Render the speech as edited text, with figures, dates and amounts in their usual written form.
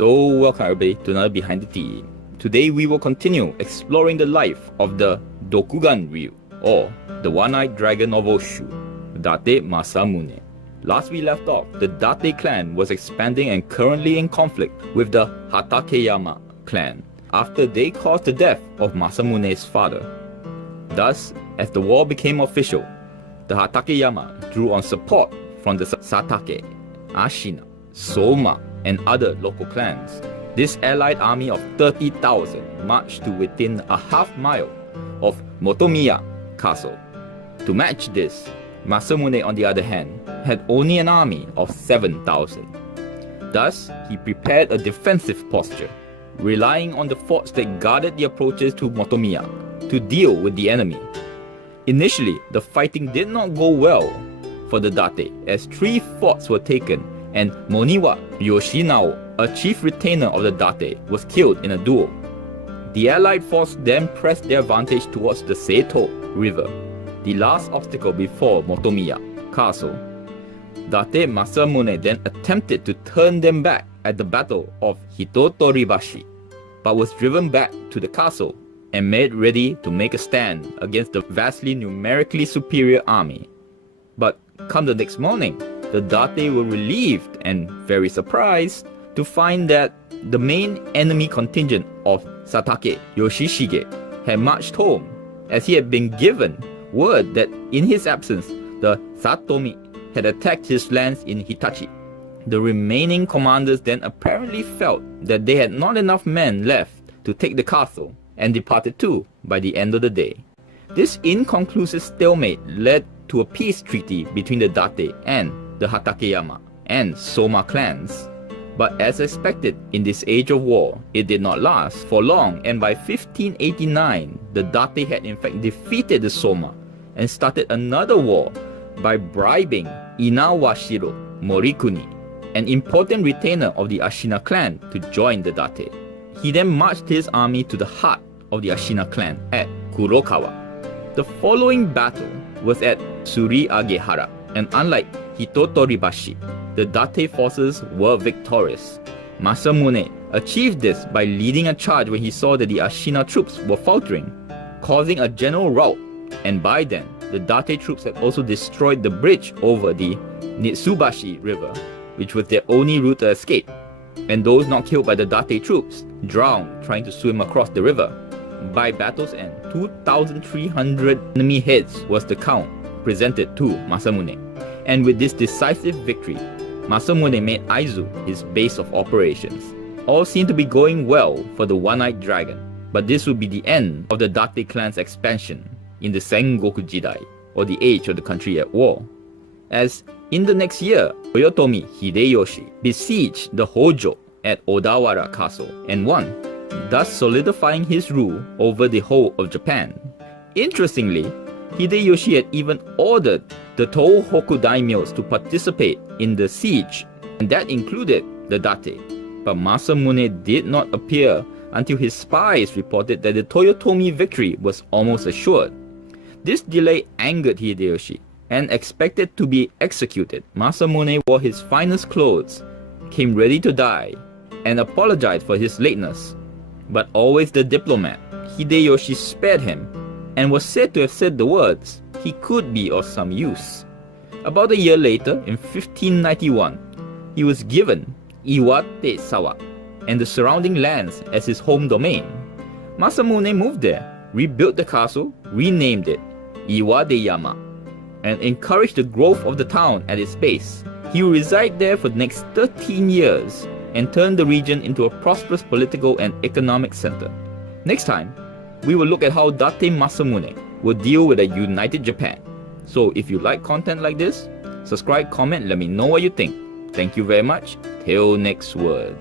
So welcome everybody to another Behind the Theme. Today we will continue exploring the life of the Dokugan Ryu, or the One-Eyed Dragon of Oshu, Date Masamune. Last we left off, the Date clan was expanding and currently in conflict with the Hatakeyama clan after they caused the death of Masamune's father. Thus, as the war became official, the Hatakeyama drew on support from the Satake, Ashina, Soma, and other local clans. This allied army of 30,000 marched to within a half mile of Motomiya Castle. To match this, Masamune, on the other hand, had only an army of 7,000. Thus, he prepared a defensive posture, relying on the forts that guarded the approaches to Motomiya to deal with the enemy. Initially, the fighting did not go well for the Date, as 3 forts were taken and Moniwa Yoshinao, a chief retainer of the Date, was killed in a duel. The allied force then pressed their advantage towards the Seto River, the last obstacle before Motomiya Castle. Date Masamune then attempted to turn them back at the Battle of Hitotoribashi, but was driven back to the castle and made ready to make a stand against the vastly numerically superior army. But come the next morning, the Date were relieved and very surprised to find that the main enemy contingent of Satake Yoshishige had marched home, as he had been given word that in his absence the Satomi had attacked his lands in Hitachi. The remaining commanders then apparently felt that they had not enough men left to take the castle and departed too by the end of the day. This inconclusive stalemate led to a peace treaty between the Date and the Hatakeyama and Soma clans. But as expected in this age of war, it did not last for long, and by 1589, the Date had in fact defeated the Soma and started another war by bribing Inawashiro Morikuni, an important retainer of the Ashina clan, to join the Date. He then marched his army to the heart of the Ashina clan at Kurokawa. The following battle was at Suriagehara, and unlike Hitotoribashi, the Date forces were victorious. Masamune achieved this by leading a charge when he saw that the Ashina troops were faltering, causing a general rout, and by then, the Date troops had also destroyed the bridge over the Nitsubashi River, which was their only route to escape, and those not killed by the Date troops drowned trying to swim across the river. By battle's end, 2,300 enemy heads was the count presented to Masamune, and with this decisive victory, Masamune made Aizu his base of operations. All seemed to be going well for the One-Eyed Dragon, but this would be the end of the Date clan's expansion in the Sengoku Jidai, or the age of the country at war, as in the next year, Toyotomi Hideyoshi besieged the Hojo at Odawara Castle and won, thus solidifying his rule over the whole of Japan. Interestingly, Hideyoshi had even ordered the Tohoku daimyos to participate in the siege, and that included the Date. But Masamune did not appear until his spies reported that the Toyotomi victory was almost assured. This delay angered Hideyoshi, and expected to be executed, Masamune wore his finest clothes, came ready to die, and apologized for his lateness. But always the diplomat, Hideyoshi spared him, and was said to have said the words, "He could be of some use." About a year later, in 1591, he was given Iwate Sawa and the surrounding lands as his home domain. Masamune moved there, rebuilt the castle, renamed it Iwadeyama, and encouraged the growth of the town at its base. He would reside there for the next 13 years and turn the region into a prosperous political and economic center. Next time, we will look at how Date Masamune will deal with a united Japan. So if you like content like this, subscribe, comment, let me know what you think. Thank you very much. Till next word.